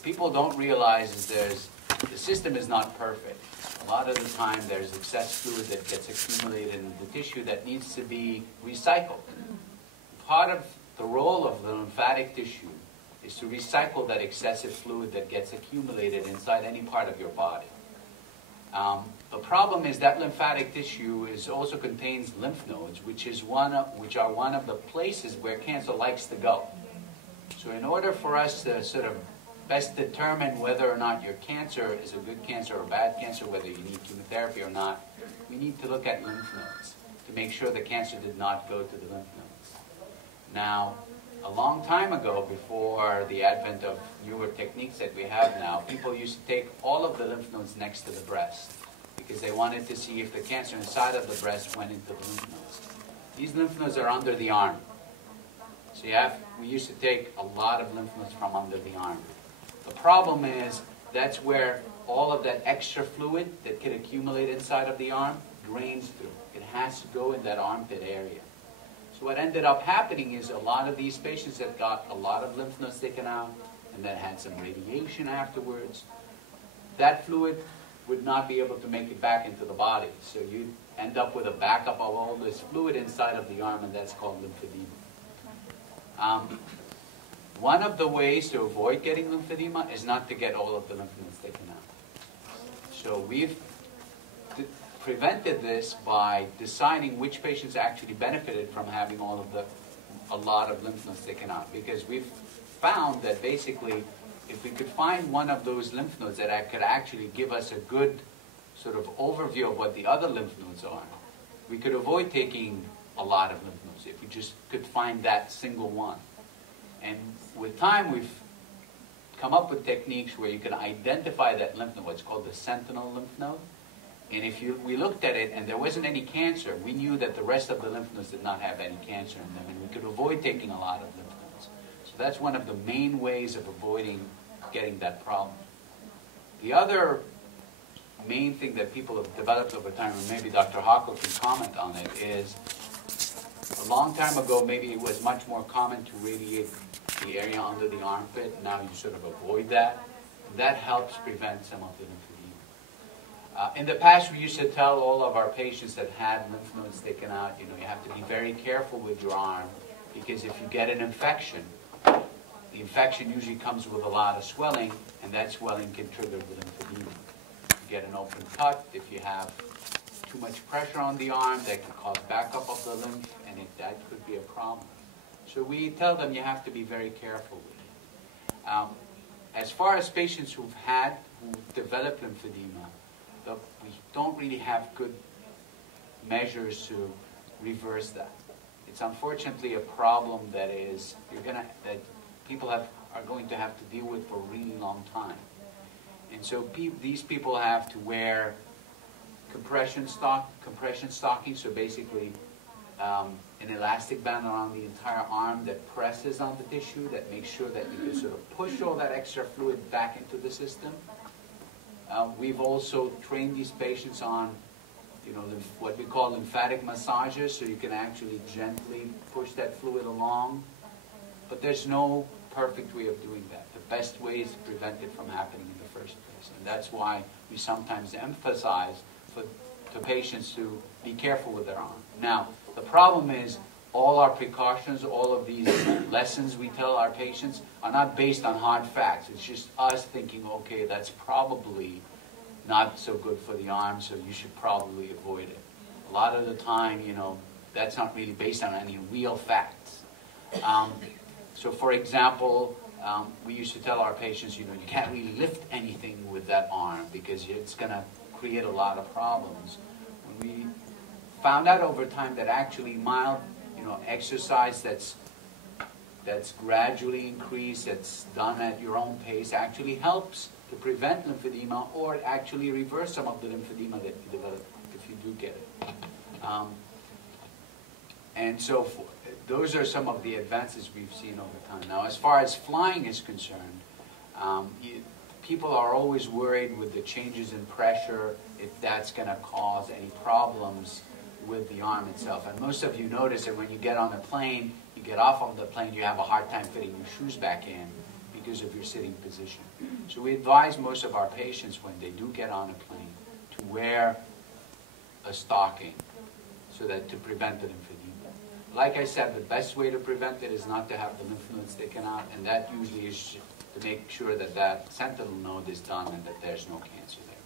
people don't realize is the system is not perfect. A lot of the time there's excess fluid that gets accumulated in the tissue that needs to be recycled. Part of the role of the lymphatic tissue is to recycle that excessive fluid that gets accumulated inside any part of your body. The problem is that lymphatic tissue also contains lymph nodes, which are one of the places where cancer likes to go. So in order for us to sort of best determine whether or not your cancer is a good cancer or a bad cancer, whether you need chemotherapy or not, we need to look at lymph nodes to make sure the cancer did not go to the lymph nodes. Now, a long time ago, before the advent of newer techniques that we have now, people used to take all of the lymph nodes next to the breast because they wanted to see if the cancer inside of the breast went into the lymph nodes. These lymph nodes are under the arm. So we used to take a lot of lymph nodes from under the arm. The problem is that's where all of that extra fluid that can accumulate inside of the arm drains through. It has to go in that armpit area. So what ended up happening is a lot of these patients that got a lot of lymph nodes taken out and that had some radiation afterwards, that fluid would not be able to make it back into the body. So you end up with a backup of all this fluid inside of the arm, and that's called lymphedema. One of the ways to avoid getting lymphedema is not to get all of the lymph nodes taken out. So we've prevented this by deciding which patients actually benefited from having a lot of lymph nodes taken out, because we've found that basically if we could find one of those lymph nodes that could actually give us a good sort of overview of what the other lymph nodes are, we could avoid taking a lot of lymph nodes if we just could find that single one. And with time we've come up with techniques where you can identify that lymph node, what's called the sentinel lymph node. And if we looked at it and there wasn't any cancer, we knew that the rest of the lymph nodes did not have any cancer in them, and we could avoid taking a lot of lymph nodes. So that's one of the main ways of avoiding getting that problem. The other main thing that people have developed over time, and maybe Dr. Hockel can comment on it, is a long time ago maybe it was much more common to radiate the area under the armpit. Now you sort of avoid that. That helps prevent some of the lymphedema. In the past, we used to tell all of our patients that had lymph nodes taken out, you have to be very careful with your arm, because if you get an infection, the infection usually comes with a lot of swelling, and that swelling can trigger the lymphedema. If you get an open cut, if you have too much pressure on the arm, that can cause backup of the lymph, and that could be a problem. So we tell them you have to be very careful with it. As far as patients who developed lymphedema, we don't really have good measures to reverse that. It's unfortunately a problem that people are going to have to deal with for a really long time. And so these people have to wear compression stockings, so basically an elastic band around the entire arm that presses on the tissue, that makes sure that you can sort of push all that extra fluid back into the system. We've also trained these patients on what we call lymphatic massages, so you can actually gently push that fluid along. But there's no perfect way of doing that. The best way is to prevent it from happening in the first place. And that's why we sometimes emphasize to patients to be careful with their arm. Now, the problem is all our precautions, all of these lessons we tell our patients are not based on hard facts. It's just us thinking, okay, that's probably not so good for the arm, so you should probably avoid it. A lot of the time, that's not really based on any real facts. So for example, we used to tell our patients, you can't really lift anything with that arm because it's going to create a lot of problems. When we found out over time that actually mild, exercise that's gradually increased, that's done at your own pace, actually helps to prevent lymphedema or actually reverse some of the lymphedema that you develop if you do get it. And so those are some of the advances we've seen over time. Now, as far as flying is concerned, people are always worried with the changes in pressure if that's going to cause any problems with the arm itself. And most of you notice that when you get on a plane, you get off of the plane, you have a hard time fitting your shoes back in because of your sitting position. So we advise most of our patients when they do get on a plane to wear a stocking so that to prevent the lymphedema. Like I said, the best way to prevent it is not to have the lymph nodes taken out, and that usually is to make sure that that sentinel node is done and that there's no cancer there.